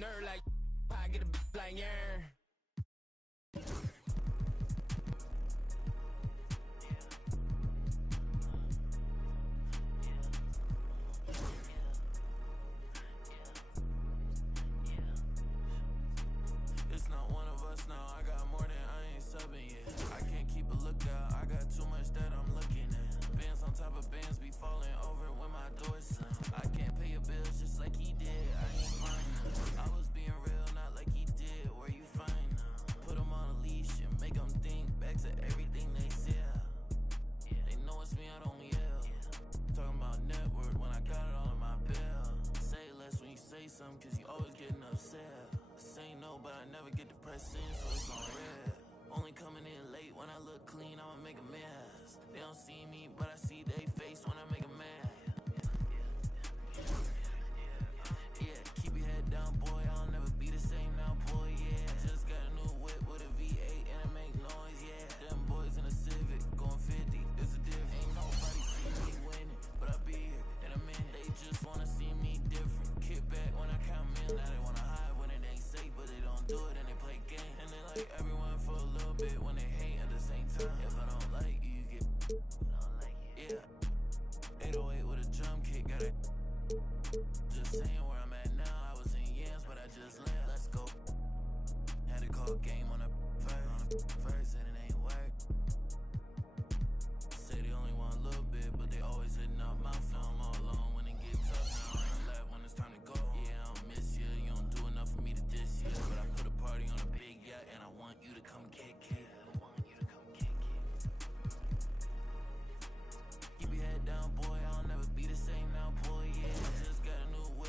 nerd like I get a like yarn. It's not one of us now. I got more than I ain't subbing yet. I can't keep a lookout. I got too much that I'm looking at. Bands on top of bands be falling over when my door's slammed. I can't pay your bills just like he did. I ain't fine now. I was being real, not like he did. Where you find now? Put him on a leash and make him think back to everything they said. They know it's me, I don't yell. Talking about network when I got it all in my bill. Say less when you say something, cause you always getting upset. Say no, but I never get depressed in, so it's on red. Only coming in late when I look clean, I'ma make a mess. They don't see me, but I see they face when I make a mad. Yeah, keep your head down, boy, I'll never be the same now, boy, yeah. Just got a new whip with a V8 and it make noise, yeah. Them boys in a Civic, going 50, it's a difference. Ain't nobody see me winning, but I be here in a minute. They just wanna see me different. Kick back when I count million, now they wanna hide when it ain't safe, but they don't do it and they play games. And they like everyone for a little bit when they hate at the same time. If I don't like you, you get yeah. 808 with a drum kick, got it. Just saying where I'm at now. I was in yams, but I just left. Let's go. Had to call game on the first, and it ain't work. Say they only want a little bit, but they always hitting up my phone. I'm all alone when it gets tough. Now I ain't left when it's time to go. Yeah, I don't miss you. You don't do enough for me to diss you. But I put a party on a big yacht, and I want you to come kick it. Keep your head down, boy. I'll never be the same now, boy. Yeah, just got a new whip.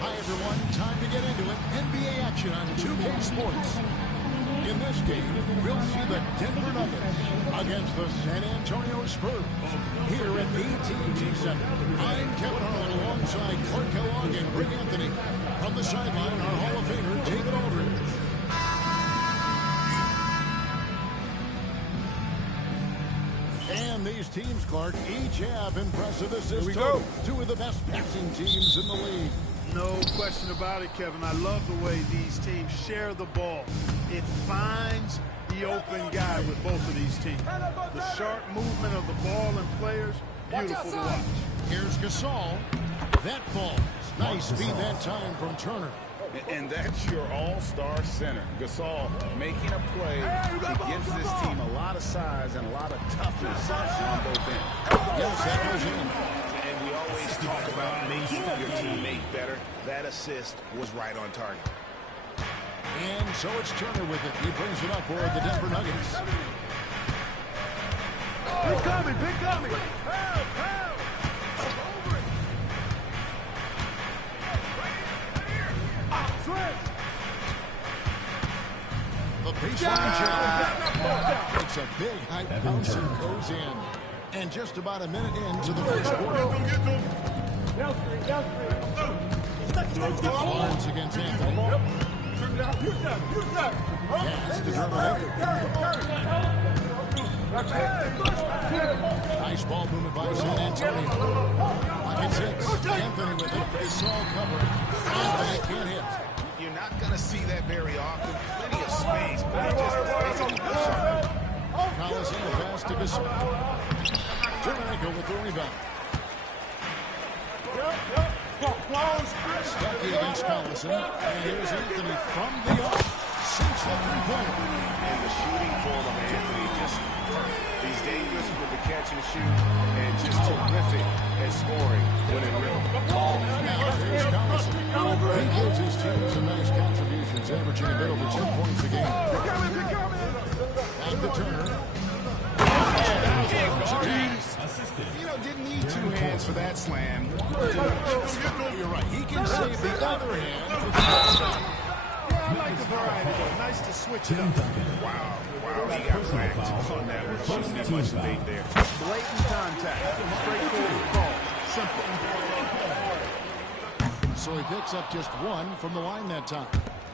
Hi, everyone. Time to get into it. NBA action on 2K Sports. In this game, we'll see the Denver Nuggets against the San Antonio Spurs here at AT&T Center. I'm Kevin Harlan alongside Clark Kellogg and Rick Anthony. From the sideline, our Hall of Famer, David Aldridge. And these teams, Clark, each have impressive assists. Here we go. Two of the best passing teams in the league. No question about it, Kevin. I love the way these teams share the ball. It finds the open guy with both of these teams. The sharp movement of the ball and players, beautiful to watch. Here's Gasol. That falls. Nice speed that time from Turner. And that's your all-star center. Gasol making a play. He gives this team a lot of size and a lot of toughness on both ends. Yes, that goes in. And we always talk about making your teammate better. That assist was right on target. And so it's Turner with it. He brings it up for the Denver Nuggets. Big coming, big coming. Help, help. Over it. The baseline jump. It's a big high bounce and goes in. And just about a minute into the first quarter. Barnes against Anthony. Pass to Drummond. Nice ball movement by San Antonio. Pocket six. Anthony with it. It's all covered. Anthony can't hit. You're not going to see that very often. Plenty of space, but he just doesn't do something. Collison the pass to Gasol. Jeremiah with the rebound. Stuckey against Collison. And here's Anthony from the arc. Sinks the three-pointer. And the shooting form of Anthony just perfect. He's dangerous with the catch and shoot and just terrific at scoring when in rhythm. Now here's Collison. He gives his team some nice contributions, averaging a bit over 10 points a game. Back to Turner. Didn't need two hands for that slam. You're right. He can save the other hand for the I like the variety, though. Nice to switch it up. Wow, he got whacked on that one. Shouldn't have much debate there. Blatant contact. Straightforward call. Simple. So he picks up just one from the line that time.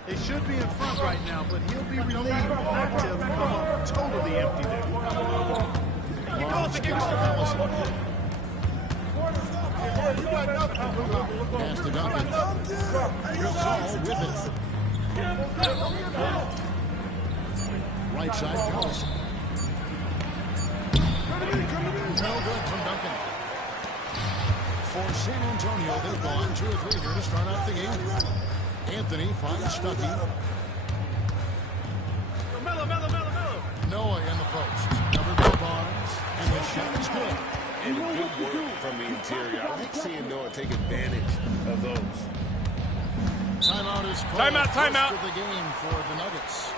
They should be in front right now, but he'll be relieved not to have come up totally empty there. Barnes gets to Collison. Pass to Duncan. Gasol with it. Right side, Collison. No good from Duncan. For San Antonio, they've gone 2 or 3 here to start out the game. Anthony finds Stuckey. Noah in the post. Covered by Barnes. And the shot is good. And good work from the interior. I like seeing Noah take advantage of those. Timeout is called. Timeout. First of the game for the Nuggets.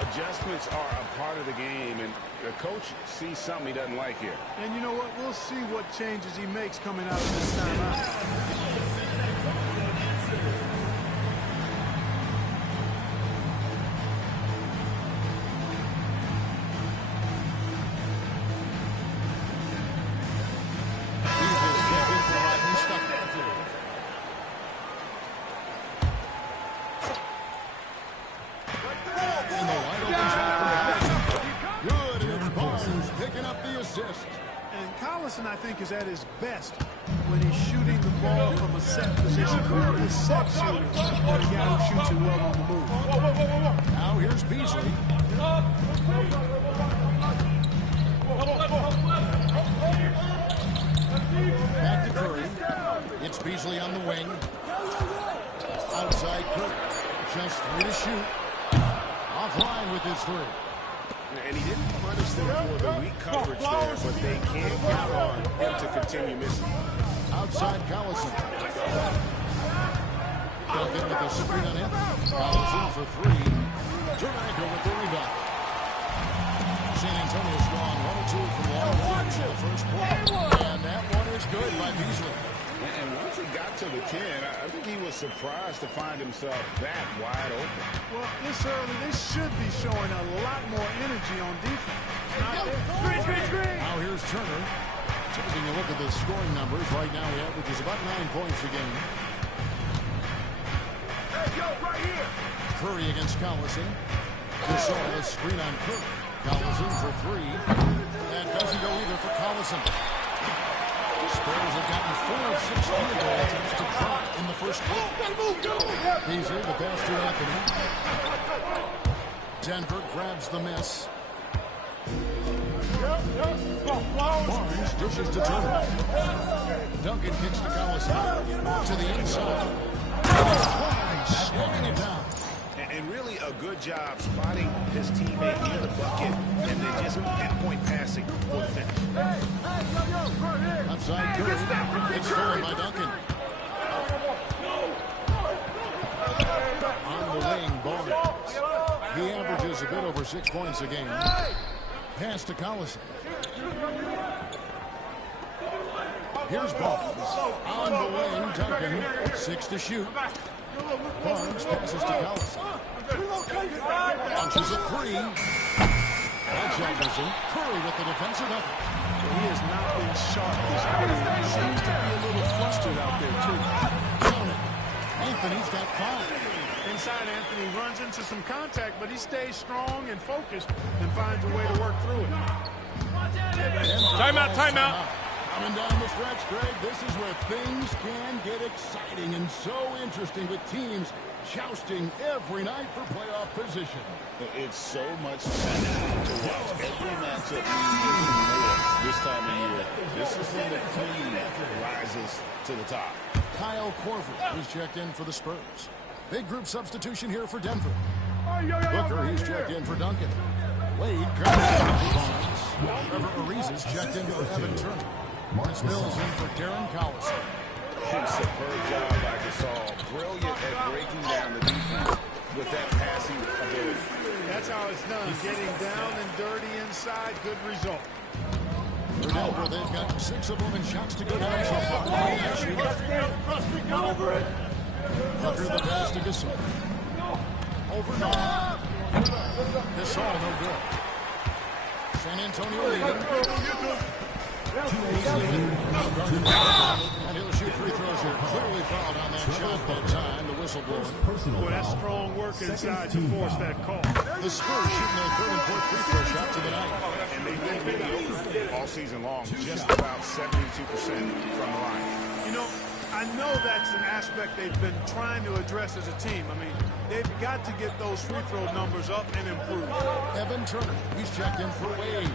Adjustments are a part of the game, and the coach sees something he doesn't like here. And you know what? We'll see what changes he makes coming out of this timeout. I think is at his best when he's shooting the ball from a set position. His set shooter, but a guy who shoots it well on the move. Now here's Beasly. Back to Curry. It's Beasly on the wing. Outside Curry. Just 3 to shoot. Offline with his 3. And he didn't punish them for the weak coverage there, but they can't count on him to continue missing. Outside Collison. Duncan with a screen on him. Collison for 3. Jermichael with the rebound. San Antonio's gone 1-2 from long range in the first quarter. And that one is good by Beasly. And once he got to the 10, I think he was surprised to find himself that wide open. Well, this early, they should be showing a lot more energy on defense. Now here's Turner. Taking a look at the scoring numbers. Right now he averages about 9 points a game. Right here. Curry against Collison. Gasol, a screen on Curry. Collison for 3. That doesn't go either for Collison. Spurs have gotten 4 of 6 field goal attempts to drop in the first quarter. Beasly, the pass to Anthony. Denver grabs the miss. Barnes dishes to Turner. Duncan kicks to Collison. To the inside. Barnes snagging it down. And really a good job spotting his teammate near the bucket and then just pinpoint passing for the finish. Outside Curry. It's stolen by Duncan. On the wing, Barnes. He averages a bit over 6 points a game. Pass to Collison. Here's Barnes. On the wing, Duncan. 6 to shoot. Barnes passes to Collison. Launches a 3. And Jefferson. Curry with the defensive effort. He has not been sharp this quarter. He seems to be a little flustered out there, too. Counted. Anthony's got 5. Inside, Anthony runs into some contact, but he stays strong and focused and finds a way to work through it. Timeout. Coming down the stretch, Greg, this is where things can get exciting and so interesting with teams jousting every night for playoff position. It's so much fun to watch. Every matchup means more this time of year. This is when the team rises to the top. Kyle Korver is checked in for the Spurs. Big group substitution here for Denver. Booker, he's checked in for Duncan. Wade comes in for Barnes. Trevor Ariza is checked in for Evan Turner. Morris Mills in for Darren Collison. And superb job by Gasol. Brilliant at breaking down the defense with that passing ability. That's how it's done. Getting down and dirty inside. Good result. For Denver, they've got 6 of 11 shots to go down so far. Booker the pass to Gasol. Over Noah. Gasol no good. San Antonio leading. And he'll shoot free throws here. Clearly fouled on that shot that time. The whistle blows. Boy, that's strong work inside to force that call. The Spurs shooting their 3rd and 4th free throw shots of the night. And they've been mediocre all season long. Just about 72% from the line. You know, I know that's an aspect they've been trying to address as a team. I mean, they've got to get those free throw numbers up and improve. Evan Turner, he's checked in for Wade.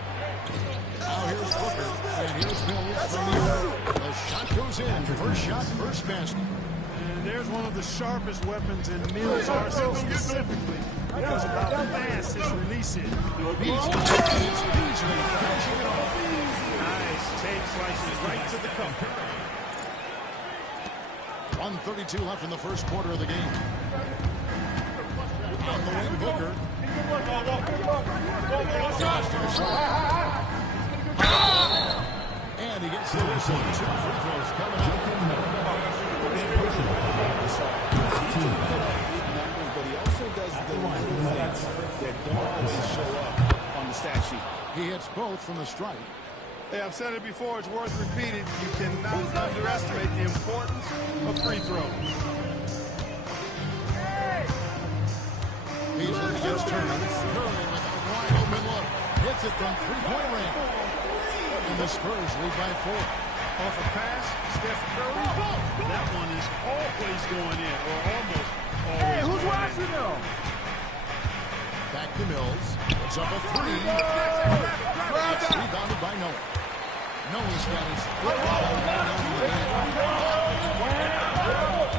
Now here's Booker, and here's Mills from the arc. The shot goes in. First shot, first basket. And there's one of the sharpest weapons in Mills' arsenal specifically because of how fast his release is. Beasley, it's Beasley finishing it off. Nice tape slices right to the cup. 1:32 left in the first quarter of the game. On the wing, Booker. Josh to the side. And he gets the whistle. 2 free throws coming up. But he also does the little things that don't always show up on the stat sheet. He hits both from the stripe. Hey, I've said it before, it's worth repeating. You cannot underestimate the importance of free throws. Beasley against Turner. Curry with a wide open look. Hits it from three-point range. And the Spurs lead by 4. Off a pass, Steph Curry. That one is always going in, or almost always. Hey, who's watching them? Back to Mills. Puts up a 3. It's rebounded by Noah. Noah's got his foot all right down to the end.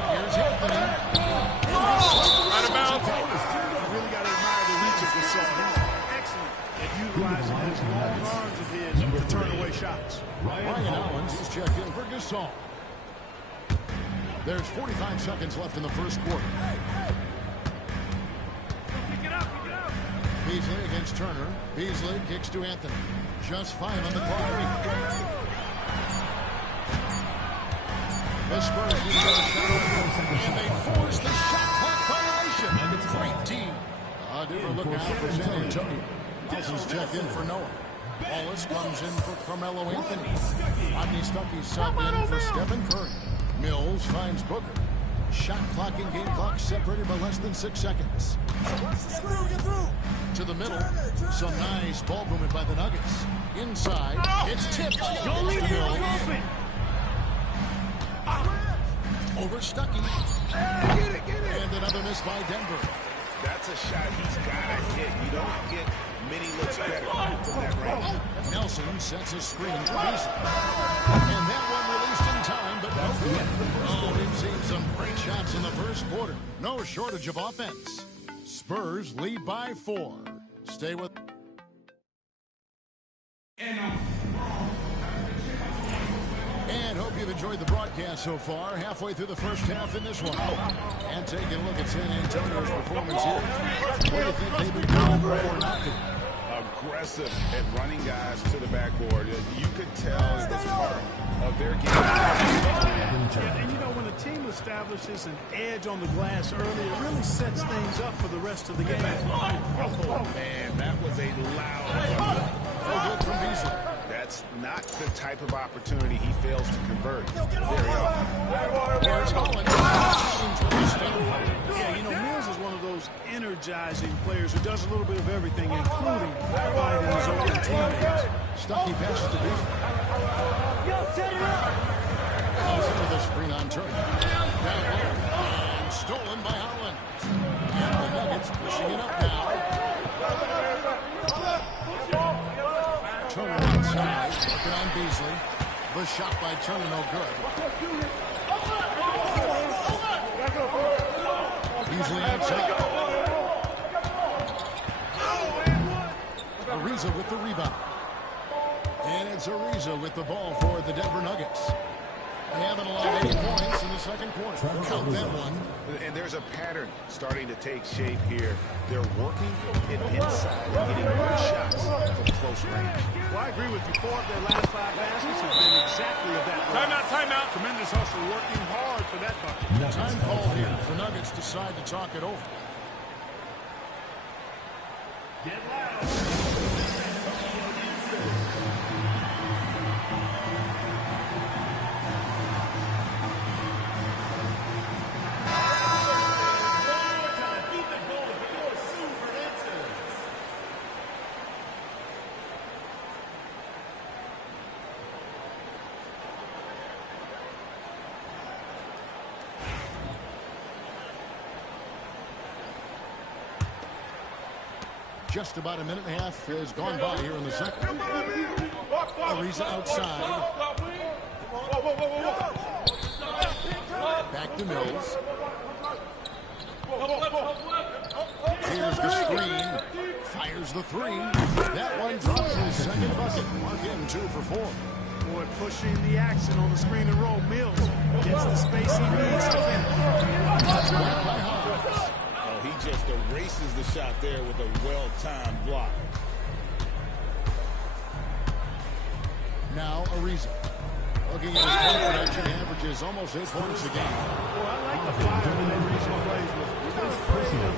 Here's Anthony. Right about. You really got to admire the reach of Gasol. He's excellent at utilizing his long arms of his to turn away shots. Ryan Owens is checked in for Gasol. There's 45 seconds left in the first quarter. Beasley against Turner. Beasley kicks to Anthony. Just 5 on the clock. The Spurs need to get a shot, and they force the shot clock violation. Great team. A different look out for San Antonio. Nelson's checked in for Noah. Wallace comes in for Carmelo Anthony. Rodney Stuckey's subbed in for Stephen Curry. Mills finds Booker. Shot clock and game clock separated by less than 6 seconds. Get through. To the middle. Some nice ball movement by the Nuggets. Inside. It's tipped. Don't leave it Mills. open. Over Stuckey. Get it. And another miss by Denver. That's a shot he's got to hit. You don't get many looks better from that range. Nelson sets a screen for Beasley. And that one released in time, but no good. Oh, we've seen some great shots in the first quarter. No shortage of offense. Spurs lead by 4. Stay with... And hope you've enjoyed the broadcast so far. Halfway through the first half in this one. And taking a look at San Antonio's performance here. What do you think they've been doing or not doing? Aggressive at running guys to the backboard. You could tell it was part of their game. And you know, when a team establishes an edge on the glass early, it really sets things up for the rest of the game. Oh, man, that was a loud. Oh, good from Beasley. That's not the type of opportunity he fails to convert very often. Here's Holland. Yeah, you know, Mills is one of those energizing players who does a little bit of everything, including finding his open teammates. Stuckey passes to Beasley. Set it up. Nelson with a screen on Turner. Down low. And stolen by Holland. And the Nuggets pushing it up now. Turner inside. Working on Beasley. The shot by Turner, no good. Beasley outside. Ariza with the rebound. And it's Ariza with the ball for the Denver Nuggets. They haven't allowed 8 points in the second quarter. Count that one. And there's a pattern starting to take shape here. They're working it inside and getting good shots from close range. Well, I agree with you. 4 of their last 5 baskets have been exactly of that. Timeout. Tremendous hustle, working hard for that bucket. Time call here. The Nuggets decide to talk it over. Get loud. just about a minute and a half has gone by here in the second. Ariza outside. Back to Mills. Here's the screen. Fires the three. That one drops his second bucket. Mark in 2 for 4. Boy, pushing the action on the screen and roll. Mills gets the space he needs to finish. Oh, he just erases the shot there with a well-timed block. Now Ariza. Looking at his point production, he averages almost 8 points a game. Well, I like the fire that Ariza plays with. He's not afraid of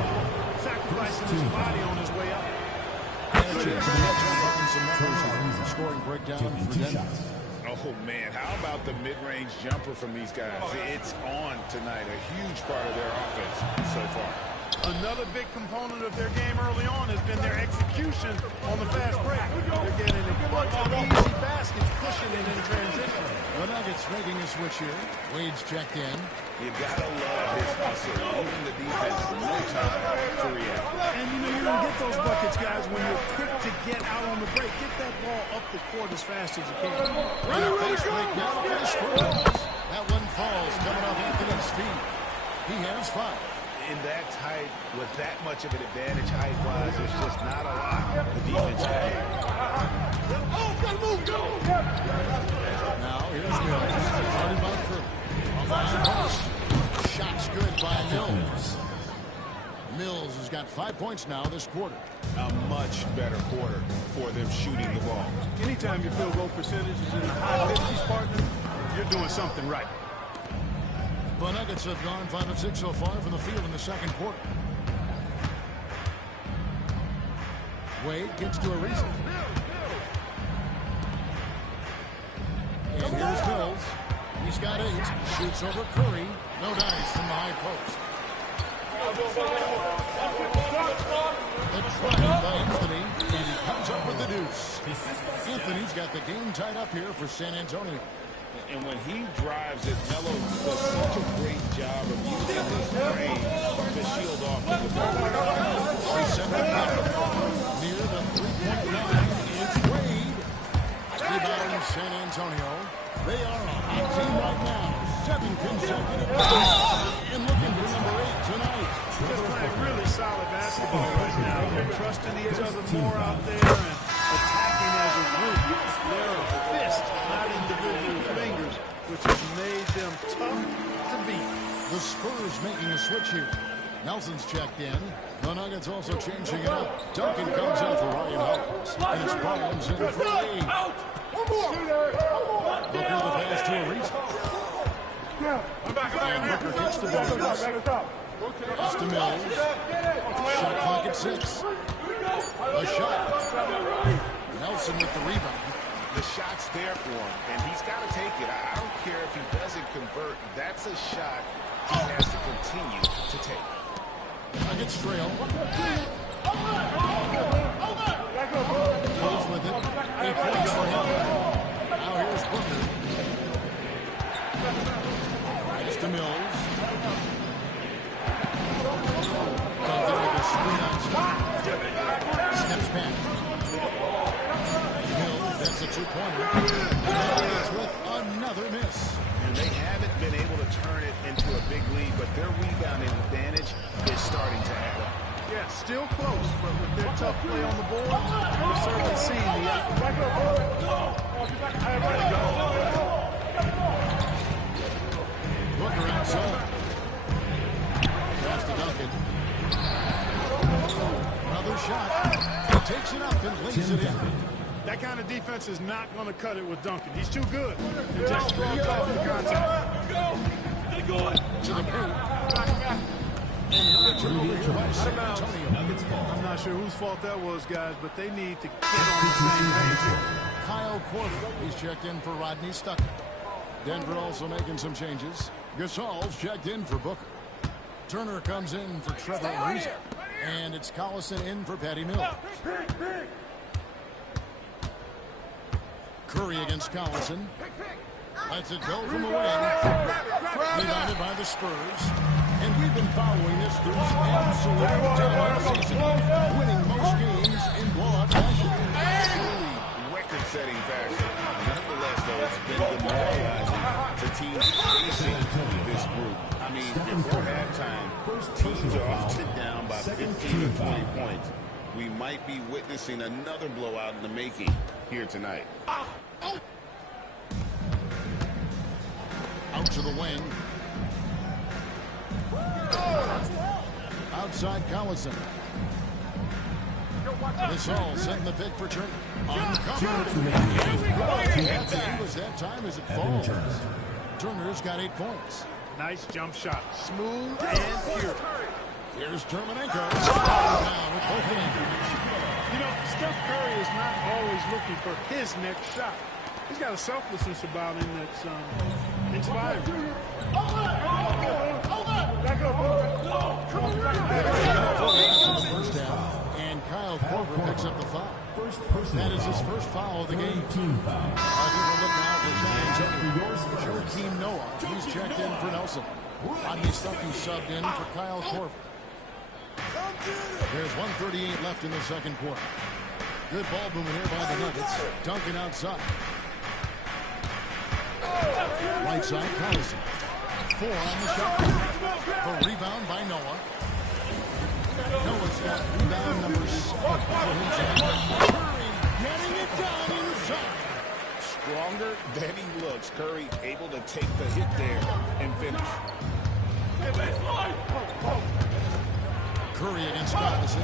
sacrificing his body on his way up. Some numbers on the scoring breakdown for Denver. Oh, man, how about the mid-range jumper from these guys? It's on tonight, a huge part of their offense so far. Another big component of their game early on has been their execution on the fast break. They're getting a bunch of easy baskets, pushing it in transition. The Nuggets making a switch here. Wade's checked in. You gotta love his hustle, giving the defense no time to react. And you know, you're gonna get those buckets, guys, when you're quick to get out on the break. Get that ball up the court as fast as you can. Fast break now for the Spurs. That one falls coming off Anthony's feet. He has 5. In that tight, with that much of an advantage height-wise, there's just not a lot the defense has. Now here's Mills, started by Curry. On the high post. Shot's good by Mills. Mills has got 5 points now this quarter. A much better quarter for them shooting the ball. Anytime your field goal percentage is in the high 50s, partner, you're doing something right. The Nuggets have gone 5 of 6 so far from the field in the second quarter. Wade gets to Ariza. And here's Mills. He's got 8. Shoots over Curry. No dice from the high post. The try by Anthony. And he comes up with the deuce. Anthony's got the game tied up here for San Antonio. And when he drives it, Melo does such a great job of using his range to shield off the ball. Near the 3-point line, it's Wade. Rebound San Antonio. They are a hot team right now. 7 consecutive games. And looking for number 8 tonight. Just playing really solid basketball right now. They're trusting each other more out there and attacking as a group. They're a fist, not individual fingers, which has made them tough to beat. The Spurs making a switch here. Nelson's checked in. The Nuggets also changing it up. Duncan comes in for Ryan Hawkins. And it's Barnes in for Wade. Booker the pass to Ariza. And Booker gets the ball. Pass to Mills. Shot clock at 6. A shot. Nelson with the rebound. The shot's there for him, and he's got to take it. I don't care if he doesn't convert. That's a shot he has to continue to take. Nuggets trail. Goes with it. 8 points for him. Now here's Booker. Pass to Mills. Duncan with a screen on stop. Steps back. Mills, that's a 2-pointer. Nuggets with another miss. And they haven't been able to turn it into a big lead, but their rebounding advantage is starting to add up. Yeah, still close, but with their tough play on the board, we're certainly seeing the effort. Booker outside. Pass to Duncan. Another shot. He takes it up and lays it in. That kind of defense is not going to cut it with Duncan. He's too good. He just runs off the contact. To the paint. And another turnover here by San Antonio. I'm not sure whose fault that was, guys, but they need to get on the same page here. Kyle Korver, he's checked in for Rodney Stuckey. Denver also making some changes. Gasol's checked in for Booker. Turner comes in for Trevor Ariza. And it's Collison in for Patty Mills. Curry against Collison. Lets it go from the wing. Rebounded by the Spurs. And we've been following this group's absolute dominant season. Winning most games record-setting fashion. Nonetheless, though, it's been demoralizing to teams facing this group. I mean, before halftime, teams are often down by 15 to 20 points. We might be witnessing another blowout in the making here tonight. Out to the wing. Outside Collison. This all setting the pick for Turner. Uncovered. That's it was that time as it falls. Turner's got 8 points. Nice jump shot. Smooth and pure. Here's Terminenko. Down with both hands. You know, Steph Curry is not always looking for his next shot. He's got a selflessness about him that's inspiring. First down, and Kyle Korver picks up the foul. That is his first foul of the game. Our people look now for San Antonio. Joakim Noah, he's checked in for Nelson. Rodney Stuckey subbed in for Kyle Korver. There's 1:38 left in the second quarter. Good ball movement here by the Nuggets. Duncan outside. Right side, Collison. 4 on the shot. The rebound by Noah. Noah's got rebound number 7 for himself. Curry getting it done inside. Stronger than he looks. Curry able to take the hit there and finish. Curry against Collison.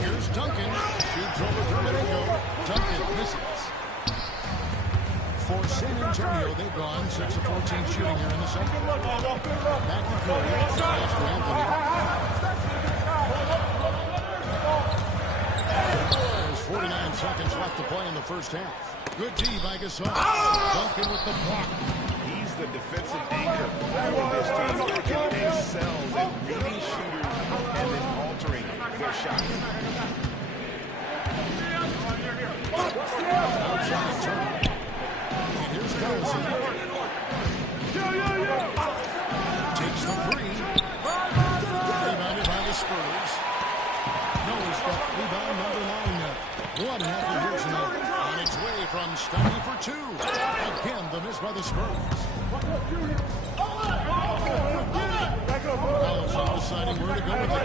Here's Duncan. Shoots over Terminenko. Duncan misses. For San Antonio, they've gone 6 of 14 shooting here in the second. Back to Curry. Pass to Anthony. There's 49 seconds left to play in the first half. Good D by Gasol. Duncan with the block. He's the defensive anchor for this team. He excels at reading shooters and then altering their shots. Outside Turner. And here's Collison. Takes the 3. Rebounded by the Spurs. Noah's got rebound number 9 now. 1.5 years now. On its way from Stuckey for 2. Again, the miss by the Spurs. Collison deciding where to go with it.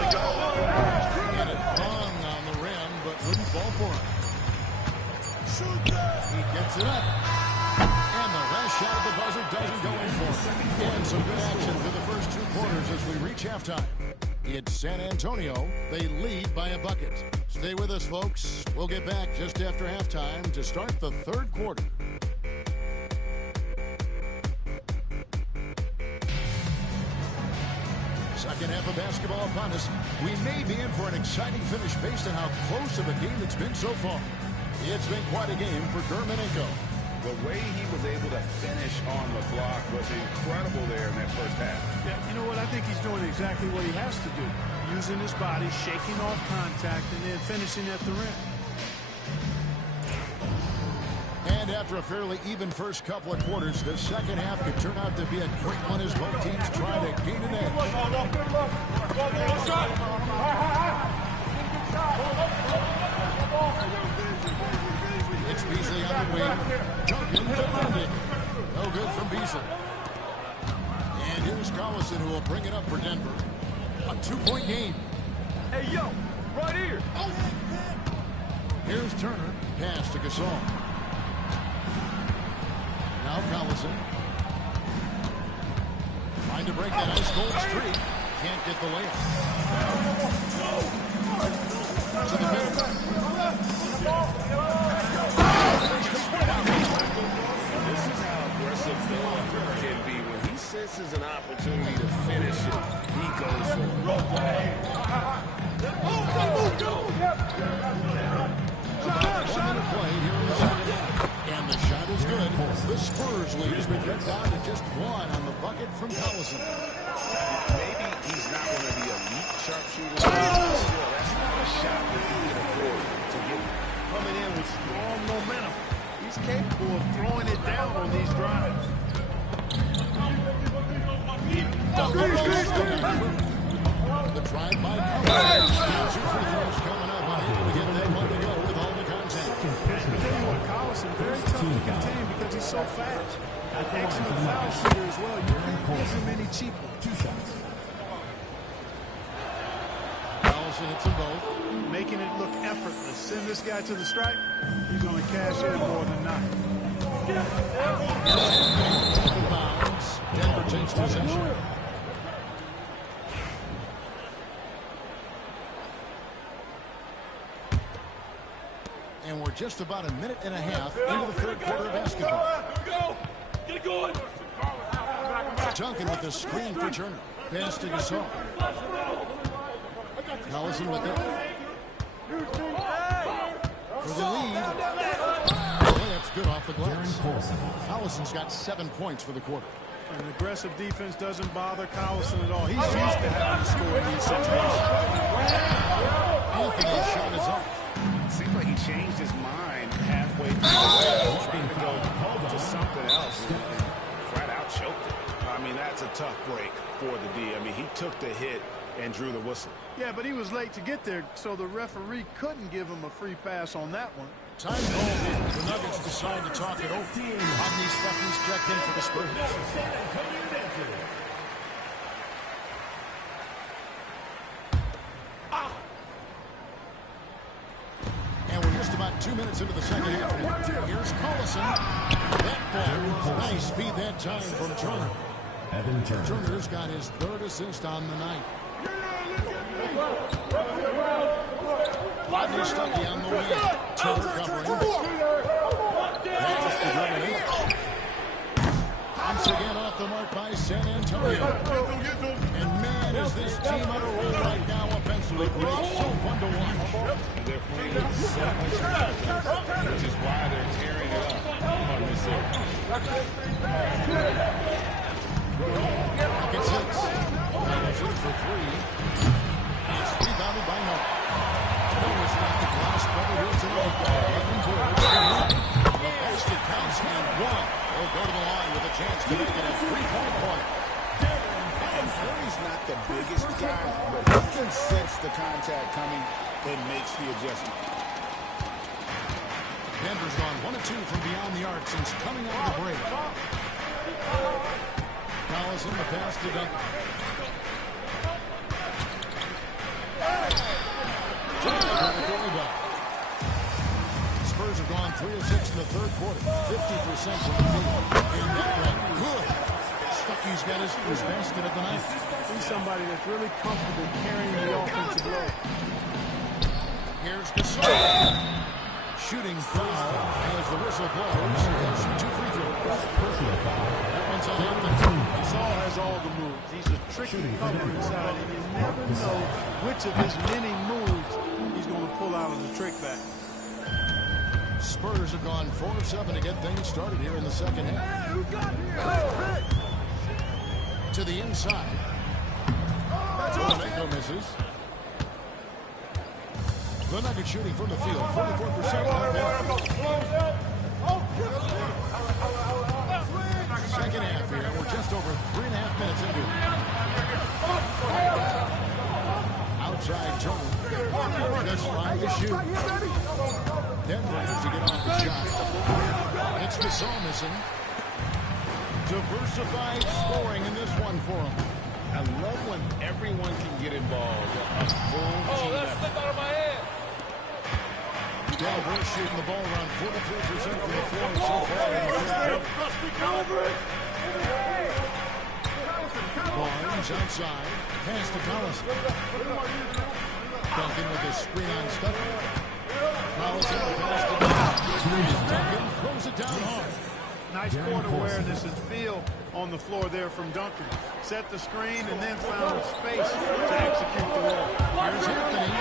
And it hung on the rim, but wouldn't fall for him. He gets it up. And the last shot of the buzzer doesn't go in for him. And some good action through the first 2 quarters as we reach halftime. It's San Antonio. They lead by a bucket. Stay with us, folks. We'll get back just after halftime to start the third quarter. Second half of basketball upon us. We may be in for an exciting finish based on how close of a game it's been so far. It's been quite a game for Terminenko. The way he was able to finish on the block was incredible there in that first half. Yeah, you know what? I think he's doing exactly what he has to do. Using his body, shaking off contact, and then finishing at the rim. And after a fairly even first couple of quarters, the second half could turn out to be a great one as both teams try to gain an edge. It's Beasly on the wing. Duncan defended. No good from Beasly. And here's Collison who will bring it up for Denver. A 2-point game. Hey, yo, right here. Here's Turner. Pass to Gasol. Now Collison. Trying to break that ice-cold streak. Can't get the layup. To the middle. This is how aggressive Noah can be. When he senses an opportunity to finish it, he goes for it. About 1 minute play here in the second half. And the shot is good. The Spurs lead has been cut down to just 1 on the bucket from Collison. Maybe he's not one of the elite sharpshooters. Still, that's not a shot that he can afford to get. Coming in with strong momentum. He's capable of throwing it down on these drives. The drive by Collison. Two free throws coming up. Unable to get that one to go with all the contact. tell you what, Collison, very tough to contain because he's so fast. An excellent foul shooter as well. You can't give him any cheap ones. 2 shots. Collison hits them both. Making it look effortless. Send this guy to the stripe. He's going to cash in more than not. Denver takes possession. And we're just about a minute and a half into the third quarter of basketball. Get it going. Duncan with the screen for Turner. Pass to Gasol. Collison with it. For the lead. Layup's good off the glass. Collison's got 7 points for the quarter. An aggressive defense doesn't bother Collison at all. He's used to having to score in these situations. Anthony's shot is off. Seems like he changed his mind halfway through the way, trying to go to something else and flat out choked it. I mean, that's a tough break for the D. I mean, he took the hit and drew the whistle. Yeah, but he was late to get there, so the referee couldn't give him a free pass on that one. Time called in. The Nuggets decide to talk it over. Omni Stuckey's checked in for the Spurs. And we're just about 2 minutes into the second half. Here's Collison. That ball, nice speed that time from Turner. Turner's got his 3rd assist on the night. Omni Stuckey on the wing. Turner covering. That's the domination. Once again off the mark by San Antonio. And man, is this team on a roll right now offensively. Great, so fun to watch. They're playing with so much confidence, which is why they're tearing it up on this area. Gets 6. That's in for 3. It's rebounded by Noah. Noah's got the glass cover here tonight. 11 boards. The basket counts and 1. He'll go to the line with a chance to make it a 3-point play. And Curry's not the biggest guy, but he can sense the contact coming and makes the adjustment. Denver's gone 1 of 2 from beyond the arc since coming out of the break. Collison the pass to Duncan. Spurs have gone 3 of 6 in the third quarter, 50% from the field. And that went good. Stuckey's got his first basket of the night. He's somebody that's really comfortable carrying the offensive load. Here's Gasol. Shooting foul as the whistle blows. He'll shoot 2 free throws. That one's on Anthony. Gasol has all the moves. He's a tricky cover inside, and you never know which of his many moves he's going to pull out of the trick back. Spurs have gone 4 of 7 to get things started here in the second half. To the inside. Oladipo misses. The Nuggets shooting from the field, 44%. Not bad. Second half here. We're just over 3.5 minutes into it. Outside Turner. This line to shoot. Denver needs to get off the shot. It's Gasol missing. Diversified scoring in this one for him. I love when everyone can get involved. A full team effort. Out of my head. Denver shooting the ball around 43% from the floor so far in the third quarter. Barnes outside. Pass to Collison. Duncan with the screen on Stuckey. Collison the pass to Duncan. Duncan throws it down hard. Nice court awareness and feel on the floor there from Duncan. Set the screen and then found space to execute the roll. Here's Anthony.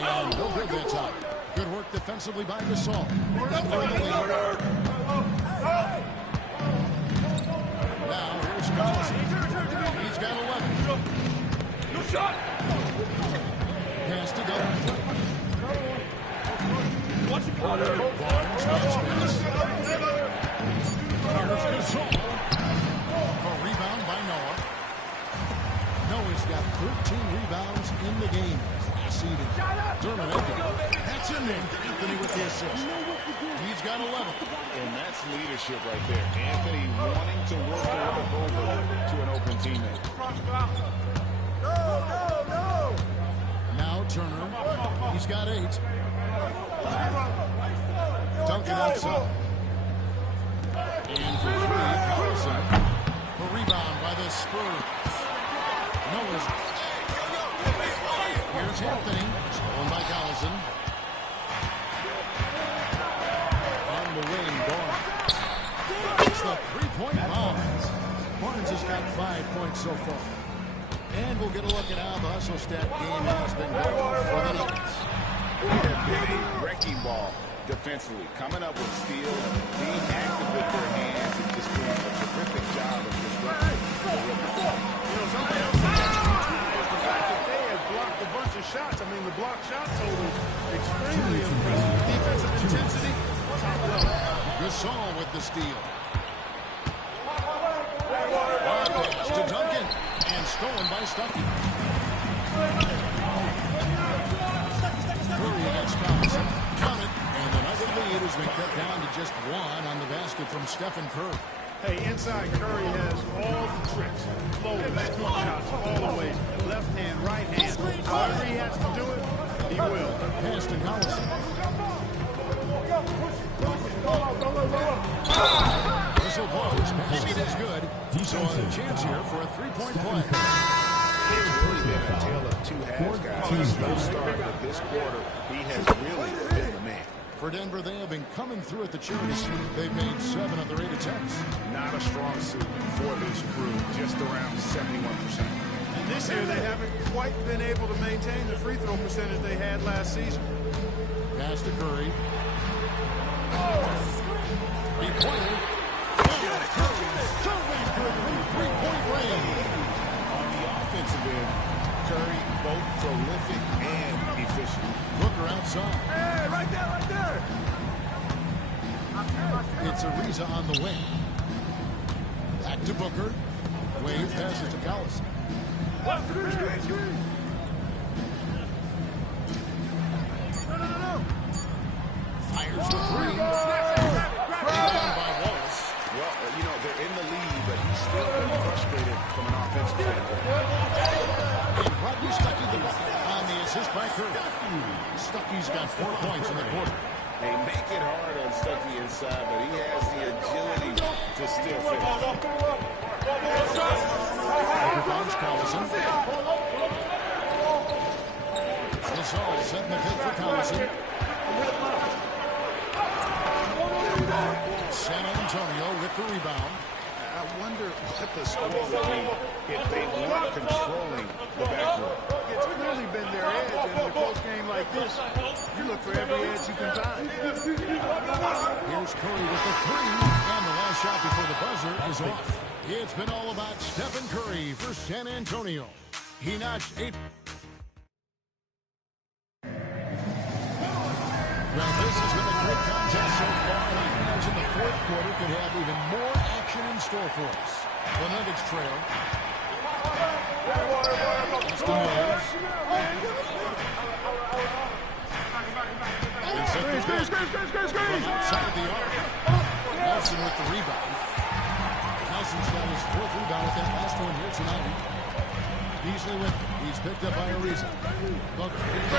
And no good that time. Good work defensively by Gasol. Now here's Collison. He's got 11. No shot. Pass to Duncan. Watch it, Connor. Barnes makes space. Here's Gasol. A rebound by Noah. Noah's got 13 rebounds in the game. conceding. Dermot Anthony. That's in there. Anthony with the assist. He's got 11. And that's leadership right there. Anthony wanting to work the rope over to an open teammate. Now Turner. He's got 8. Duncan outside. And for 3, Collison. A rebound by the Spurs. Noah's. Here's Anthony. Stolen by Collison. On the wing, Barnes. It's the 3-point Barnes. Barnes has got 5 points so far. And we'll get a look at how the hustle stat game has been going for the Nuggets. They have been a wrecking ball defensively, coming up with steals, being active with their hands, and just doing a terrific job of disrupting the rim. You know, something else that's is the fact that they have blocked a bunch of shots. I mean, the block shot total is extremely impressive. Defensive intensity, top level. Gasol with the steal. Pass to Duncan. And stolen by Stuckey. Curry against Collison. Count it. And the Nugget lead has been cut down to just 1 on the basket from Stephen Curry. Hey, inside Curry has all the tricks. Floaters, flip shots, all the ways. Left hand, right hand. However he has to do it, he will. Pass to Collison. Whistle blows. Basket is good. So a chance here for a 3-point play. It's really been a tale of 2 halves, guys. Slow start, but this quarter, he has really been the man. For Denver, they have been coming through at the charity suit. They've made 7 of their 8 attempts. Not a strong suit for this crew, just around 71%. And this year, they haven't quite been able to maintain the free throw percentage they had last season. Pass to Curry. Three-pointer. Three-point range. On the offensive end, Curry both prolific and efficient. Booker outside. Hey, right there! It's Ariza on the wing. Back to Booker. Wave passes to Collison. Screen! Fires the 3. Rebound by Wallace. Well, you know, they're in the lead, but he's still pretty frustrated from an offensive standpoint. And Rodney Stuckey the bucket on the assist by Curry. Stuckey's got 4 points in the quarter. They make it hard on Stuckey inside, but he has the agility to still finish. Overbounds Collison. Gasol setting the pick for Collison. San Antonio with the rebound. I wonder what the score would be if they weren't controlling the backcourt. It's clearly been their edge, and in a close game like this, you look for every edge you can find. Here's Curry with the 3, and the last shot before the buzzer is off. It's been all about Stephen Curry for San Antonio. He notched 8. Well, this has been a great contest so far, and I imagine the 4th quarter could have even more action in store for us. The Nuggets trail. It's to Mills. And set the pick. From outside the arc. Nelson with the rebound. Nelson's got his 4th rebound with that last one here tonight. Beasly with it. He's picked up by Ariza. Booker. You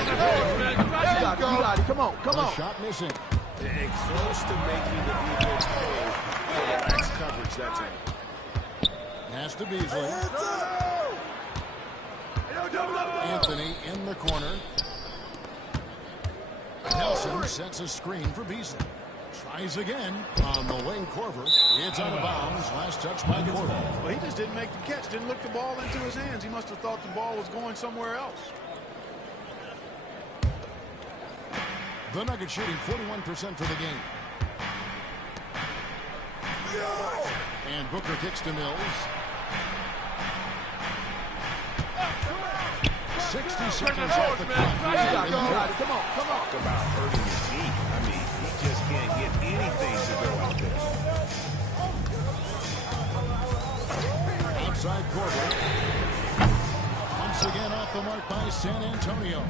got it. Come on. Shot missing. They're close to making the defense pay for the max coverage that time. Pass to Beasly. Anthony in the corner. Nelson sets a screen for Beasly. Tries again on the wing. Korver. It's out of bounds. Last touch by Korver. Well, he just didn't make the catch, didn't look the ball into his hands. He must have thought the ball was going somewhere else. The Nuggets shooting 41% for the game. And Booker kicks to Mills. 60 seconds off the clock. Come on. Talk about hurting his team. I mean, he just can't get anything to go out there. Outside Korver. Once again off the mark by San Antonio.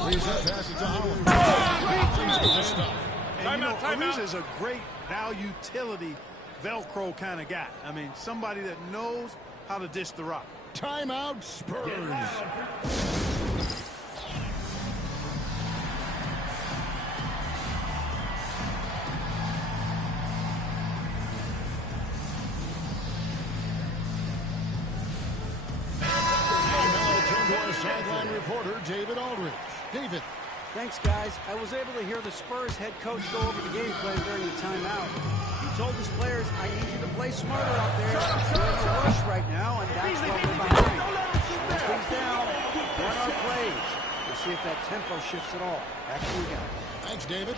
Ariza passes to Howard. And Ariza is a great value utility Velcro kind of guy. I mean, somebody that knows how to dish the rock. Timeout, Spurs. Our sideline reporter, David Aldridge. David. Thanks, guys. I was able to hear the Spurs head coach go over the game plan during the timeout. He told his players, I need you to play smarter out there. We're in a rush right now, and that's what we're behind. Slow things down, run our plays. We'll see if that tempo shifts at all. Back to you guys. Thanks, David.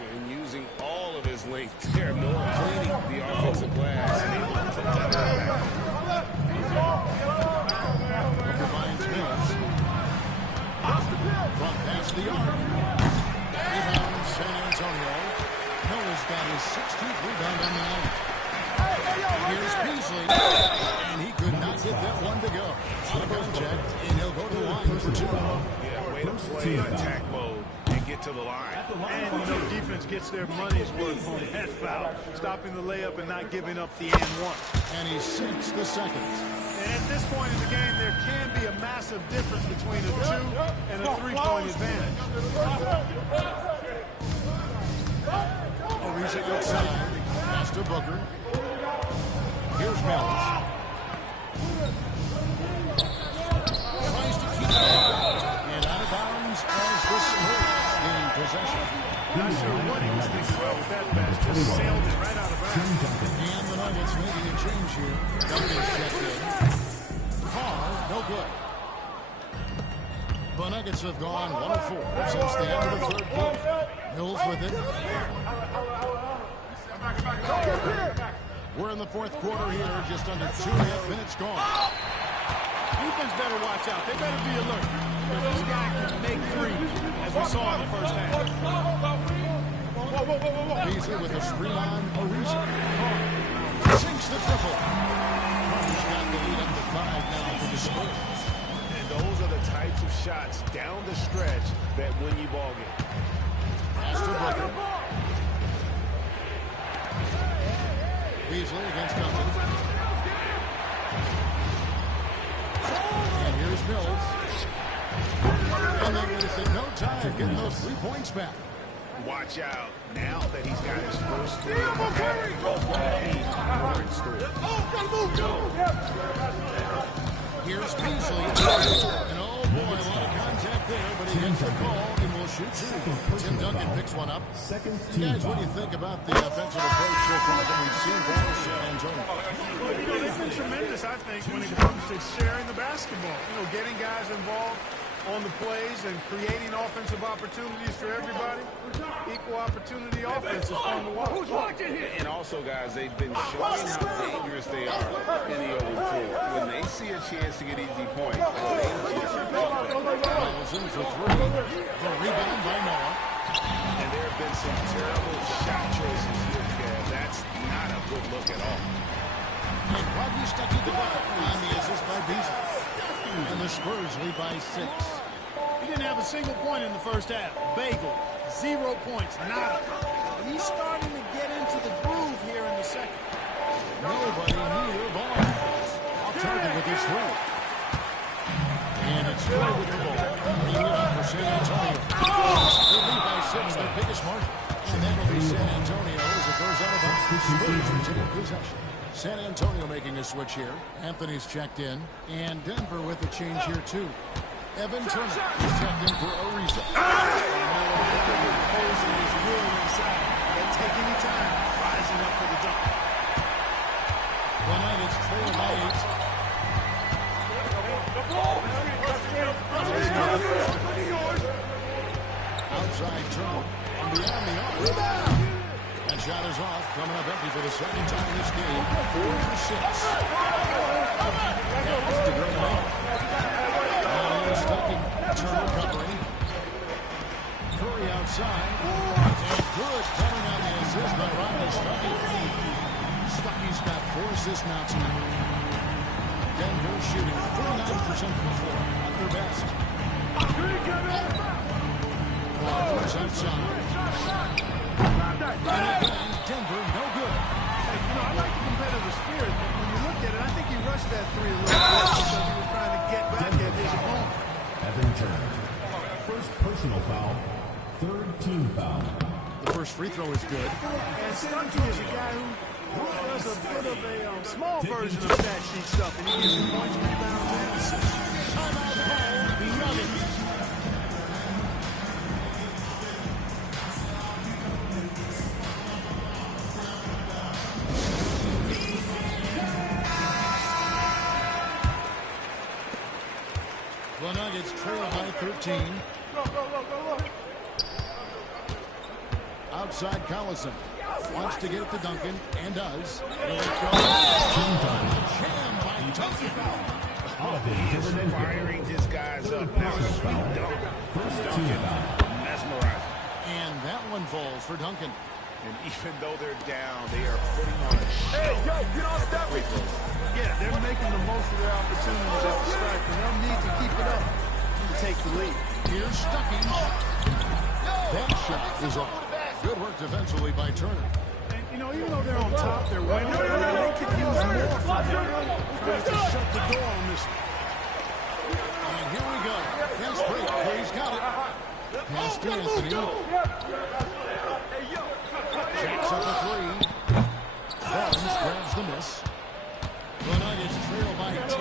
And using all of his length there, Noah cleaning the offensive glass. Finds Mills. Front past the arc. Rebound, San Antonio. Noah's got his 16th rebound on the night. Here's Beasly. And he could not get that one to go. On a contact, and he'll go to the line for 2. Yeah, way to play in attack mode and get to the line. And defense gets their money's worth on that foul. Stopping the layup and not giving up the and one. And he sinks the second. And at this point in the game, there can be a massive difference between a 2 and a 3-point advantage. Ariza outside. Pass to Booker. Here's Mills. Tries to keep it up. And out of bounds as the Spurs gain possession. Not sure what he was thinking about with that pass. Just sailed it right out of bounds. And the Nuggets making a change here. Duncan's checked in. Carr, no good. The Nuggets have gone 1 of 4 since the end of the third quarter. Mills with it. We're in the fourth quarter here, just under 2.5 minutes gone. Defense better watch out. They better be alert. Because this guy can make threes, as we saw in the first half. Beasly with a screen on Ariza. Sinks the triple. Carter's got the lead up to 5 now for the Spurs. And those are the types of shots down the stretch that win you ball game. Pass to Booker. Beasly against Duncan. And here's Mills. And they wasted no time getting those 3 points back. Watch out. Now that he's got his first 3 on the back, more in store. Here's Beasly. And oh boy, a lot of contact there, but he gets the call and will shoot 2. Tim Duncan picks one up. And guys, what do you think about the offensive approach so far that we've seen from San Antonio? Well, they've been tremendous, I think, when it comes to sharing the basketball. Getting guys involved on the plays and creating offensive opportunities for everybody. Equal opportunity offense is fun to watch. Who's watching here? And also, guys, they've been showing how dangerous they are in the open floor. When they see a chance to get easy points, they just Miles in for 3. The rebound by Noah. and there have been some terrible shot choices here, Kev. That's not a good look at all. And Rodney Stuckey the bucket on the assist by Beasly. And the Spurs lead by 6. He didn't have a single point in the first half. Bagel, 0 points, nada. And he's starting to get into the groove here in the second. Nobody near ball. Off target with his 3. And it's Troy with the ball. Bringing it up for San Antonio. They lead by 6, their biggest margin. And that will be San Antonio as it goes out of bounds. Spurs will take possession. San Antonio making a switch here. Anthony's checked in. And Denver with a change here, too. Evan Turner is checked in for Ariza. Posing his will inside. Don't take any time rising up for the dunk. The Nuggets trail by 8. Outside Turner. And beyond the arc. That shot is off. Coming up empty for the second time this game. 4 for 6. Turner covering. Curry outside. And good coming on the assist by Rodney Stuckey. Stuckey's got 4 assists now tonight. Denver shooting 49% from the floor at their best. ball goes outside. And again, Denver, no good. Hey, you know, I like the competitive spirit, but when you look at it, I think he rushed that three a little bit because he was trying to get back at his opponent. Having turned. First personal foul. Third team foul. The first free throw is good. And Stuckey is a guy who does a bit of a small version of stat sheet stuff, and he gives you points, rebounds, and assists. Timeout call, the Nuggets. The Nuggets trail by 13. Outside Collison. Wants to get it to Duncan, and does. Will it go? Jam by Duncan. He is firing his guys up. Now, Duncan, mesmerizing. And that one falls for Duncan. And even though they're down, they are putting on a show. Hey, yo, get off that way. Yeah, they're making the most of their opportunities at the stripe, and they'll need to keep it up to take the lead. Here's Stuckey. That shot is off. Good work defensively by Turner. And, you know, even though they're on top, they're winning, they could use more from them. Trying to shut the door on this. And here we go. Fast break. Curry's got it. Pass to Anthony. Jacks up a three. Barnes grabs the miss. The Nuggets trail by 10.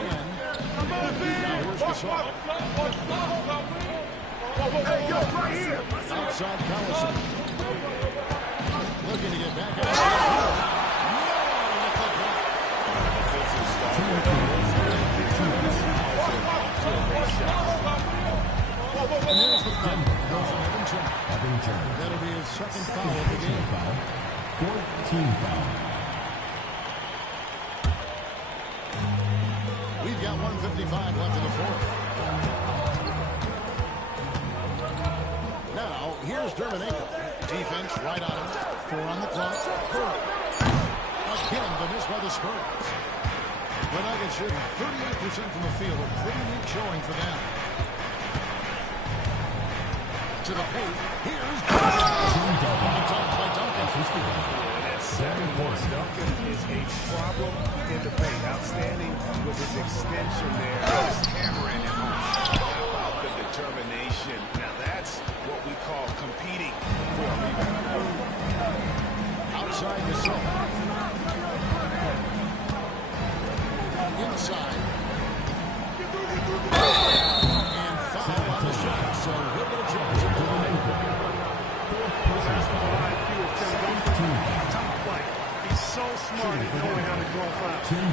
Now here's Gasol. Hey, yo, right here. Outside Collison. Looking to get back out. And there's the foul. Goes on Evan Turner. That'll be his second foul of the game. Fourth team foul. We've got 1:55 left in the fourth. Now, here's Derminator. Defense right on him. 4 on the clock. Again, the miss by the Spurs. The Nuggets shooting 38% from the field. A pretty neat showing for them. To the paint. Here's Duncan. By Duncan. Duncan is a problem in the paint. Outstanding with his extension there. Just hammering it home. How about the determination? Now that's what we call competing for a rebound. Outside the zone. Inside. And foul on the shot. So he'll get a chance at the He's so smart at knowing how to draw fouls. And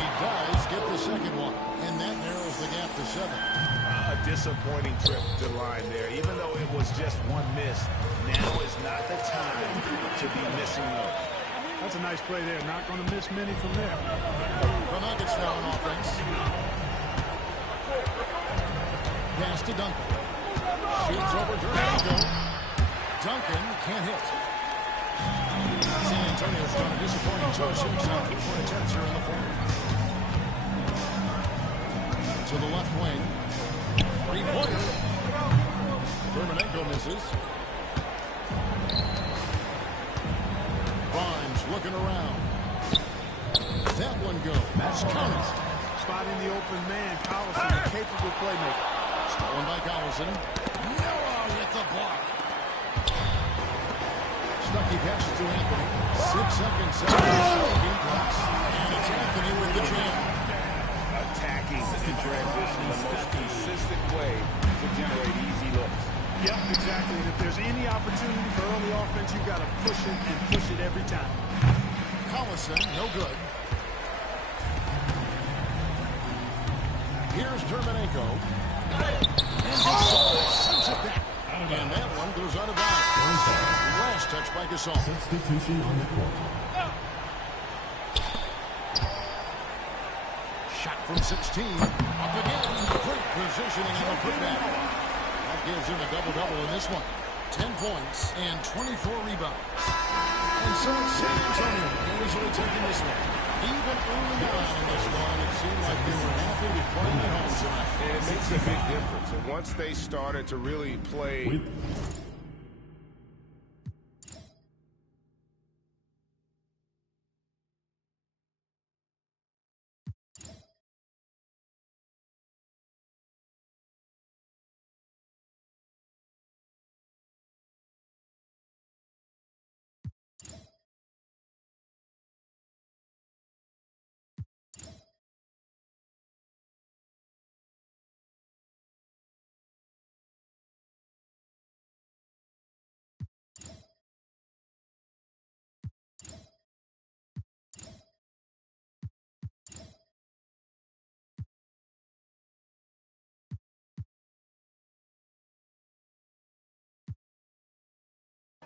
he does get the second one. And that narrows the gap to 7. A disappointing trip to the line there. Even though it was just one miss, now is not the time to be missing those. That's a nice play there. Not going to miss many from there. The Nuggets now on offense. Pass to Duncan. Shoots over Durant. Duncan can't hit. San Antonio's done a disappointing 2-6 on 3-point attempts here in the fourth. To the left wing. Three-pointer. Derminator misses. Barnes looking around. That one goes. That's counted. Spotting the open man. Collison, a capable playmaker. Stolen by Collison. Noah with the block. Stuckey passes to Anthony. 6 seconds. And it's Anthony with the jam. Attacking in transition, the most consistent way to generate easy looks. Yep, exactly. And if there's any opportunity for early offense, you've got to push it and push it every time. Collison, no good. Here's Derminator. And Gasol sends it back. And that one goes out of bounds. Last touch by Gasol. Substitution on the court. Shot from 16. Up again. Great positioning on the putback. That gives him a double-double in this one. 10 points and 24 rebounds. And so it's San Antonio easily taking this one. Even early on in this one, it seemed like they were happy to play at home tonight. And it makes a big difference. And once they started to really play...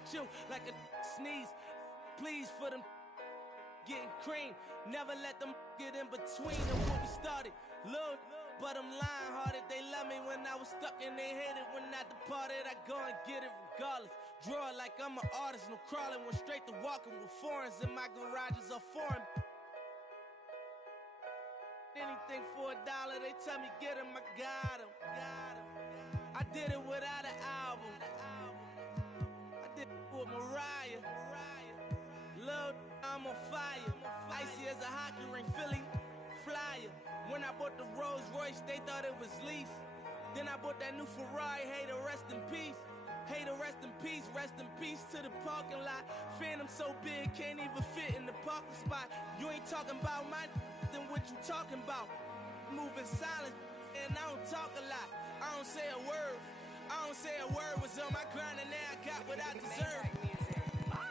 You like a sneeze, please for them getting cream. Never let them get in between of what we started. Look, but I'm lying hearted. They love me when I was stuck and they hated when I departed. I go and get it regardless. Draw it like I'm an artist, no crawling. Went straight to walking with foreigns in my garages are foreign. Anything for $1, they tell me get him, I got him. I did it without an album. With Mariah, Lil, I'm on fire. Icy as a hockey ring, Philly flyer. When I bought the Rolls Royce, they thought it was lease. Then I bought that new Ferrari, hey, to rest in peace. Hey, to rest in peace to the parking lot. Phantom so big, can't even fit in the parking spot. You ain't talking about my then what you talking about? Moving silent, and I don't talk a lot. I don't say a word. I don't say a word, was on my grind and now I got what I deserve.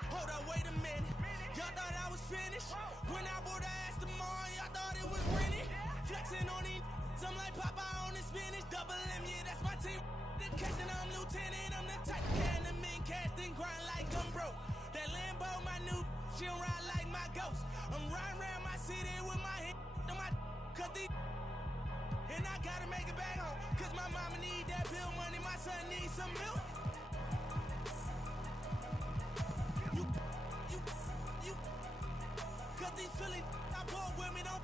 Hold up, wait a minute. Y'all thought I was finished. When I bought the ass tomorrow, y'all thought it was rented. Flexing on these, I'm like Popeye on the spinach. Double M, yeah, that's my team. The captain, I'm lieutenant. I'm the type can the men cast and grind like I'm broke. That Lambo, my new, she don't ride like my ghost. I'm riding around my city with my head on my, cause these. And I gotta make it back home, cause my mama need that bill money, my son needs some milk. You, cause these Philly, I bought with me, don't